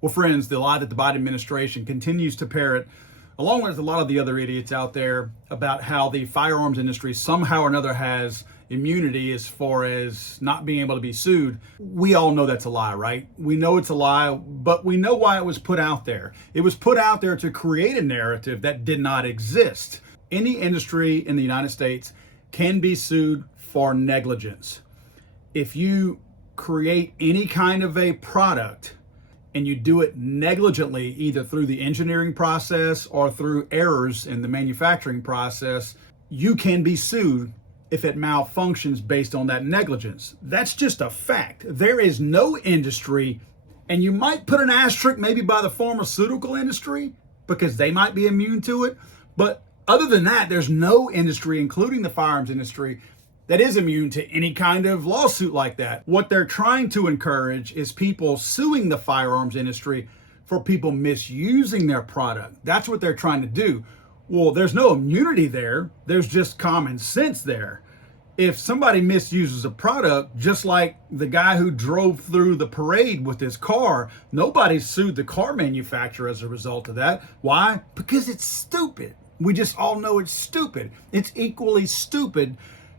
Well, friends, the lie that the Biden administration continues to parrot, along with a lot of the other idiots out there, about how the firearms industry somehow or another has immunity as far as not being able to be sued. We all know that's a lie, right? We know it's a lie, but we know why it was put out there. It was put out there to create a narrative that did not exist. Any industry in the United States can be sued for negligence. If you create any kind of a product and you do it negligently, either through the engineering process or through errors in the manufacturing process, you can be sued if it malfunctions based on that negligence. That's just a fact. There is no industry, and you might put an asterisk maybe by the pharmaceutical industry because they might be immune to it, but other than that, there's no industry, including the firearms industry, that is immune to any kind of lawsuit like that. What they're trying to encourage is people suing the firearms industry for people misusing their product. That's what they're trying to do. Well, there's no immunity there. There's just common sense there. If somebody misuses a product, just like the guy who drove through the parade with his car, nobody sued the car manufacturer as a result of that. Why? Because it's stupid. We just all know it's stupid. It's equally stupid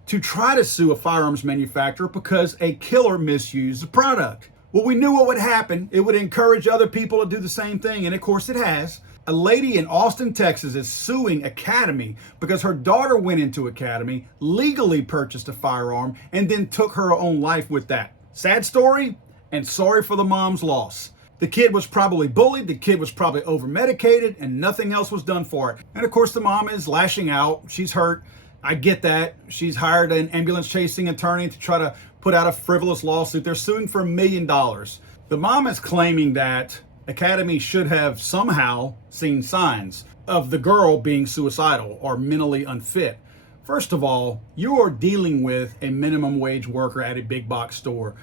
to try to sue a firearms manufacturer because a killer misused the product. Well, we knew what would happen. It would encourage other people to do the same thing, and of course it has. A lady in Austin, Texas is suing Academy because her daughter went into Academy, legally purchased a firearm, and then took her own life with that. Sad story, and sorry for the mom's loss. The kid was probably bullied, the kid was probably over-medicated, and nothing else was done for it. And of course the mom is lashing out. She's hurt. I get that. She's hired an ambulance chasing attorney to try to put out a frivolous lawsuit. They're suing for $1 million. The mom is claiming that Academy should have somehow seen signs of the girl being suicidal or mentally unfit. First of all, you are dealing with a minimum wage worker at a big box store.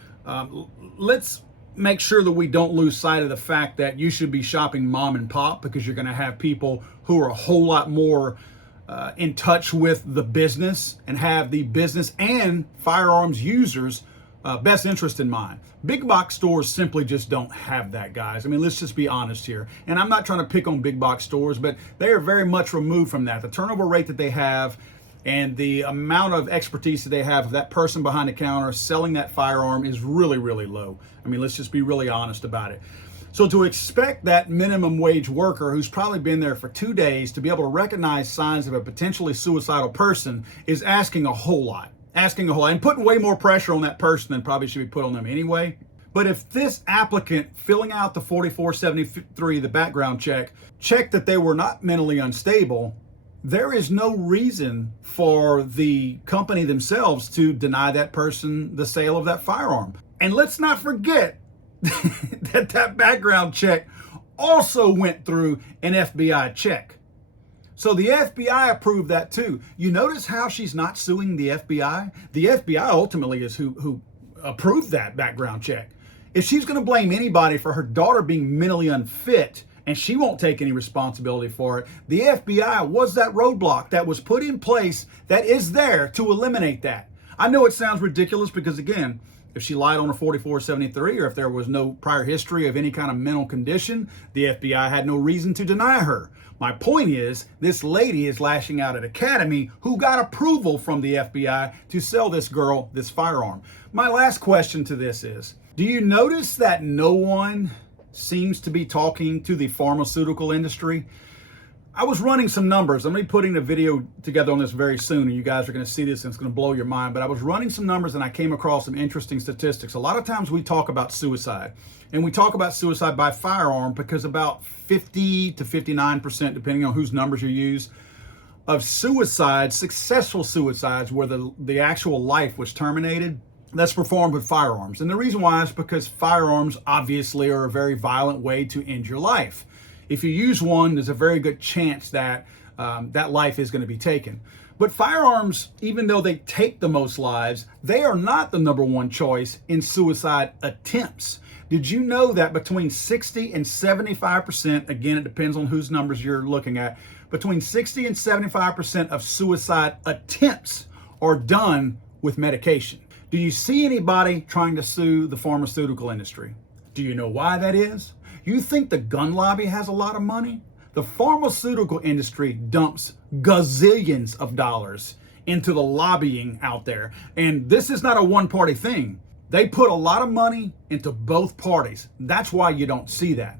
Let's make sure that we don't lose sight of the fact that you should be shopping mom and pop, because you're going to have people who are a whole lot more in touch with the business and have the business and firearms users' best interest in mind. Big box stores simply just don't have that, guys. I mean, let's just be honest here. And I'm not trying to pick on big box stores, but they are very much removed from that. The turnover rate that they have and the amount of expertise that they have of that person behind the counter selling that firearm is really, really low. I mean, let's just be really honest about it. So to expect that minimum wage worker who's probably been there for 2 days to be able to recognize signs of a potentially suicidal person is asking a whole lot. And putting way more pressure on that person than probably should be put on them anyway. But if this applicant filling out the 4473, the background check, checked that they were not mentally unstable, there is no reason for the company themselves to deny that person the sale of that firearm. And let's not forget that background check also went through an FBI check. So the FBI approved that too. You notice how she's not suing the FBI? The FBI ultimately is who approved that background check. If she's going to blame anybody for her daughter being mentally unfit and she won't take any responsibility for it, the FBI was that roadblock that was put in place that is there to eliminate that. I know it sounds ridiculous because, again, if she lied on her 4473 or if there was no prior history of any kind of mental condition, the FBI had no reason to deny her. My point is, this lady is lashing out at Academy, who got approval from the FBI to sell this girl this firearm. My last question to this is, do you notice that no one seems to be talking to the pharmaceutical industry? I was running some numbers. I'm going to be putting a video together on this very soon, and you guys are going to see this, and it's going to blow your mind. But I was running some numbers, and I came across some interesting statistics. A lot of times we talk about suicide, and we talk about suicide by firearm because about 50 to 59%, depending on whose numbers you use, of suicides, successful suicides, where the actual life was terminated, that's performed with firearms. And the reason why is because firearms obviously are a very violent way to end your life. If you use one, there's a very good chance that that life is going to be taken. But firearms, even though they take the most lives, they are not the number one choice in suicide attempts. Did you know that between 60 and 75%, again, it depends on whose numbers you're looking at, between 60 and 75% of suicide attempts are done with medication? Do you see anybody trying to sue the pharmaceutical industry? Do you know why that is? You think the gun lobby has a lot of money? The pharmaceutical industry dumps gazillions of dollars into the lobbying out there. And this is not a one-party thing. They put a lot of money into both parties. That's why you don't see that.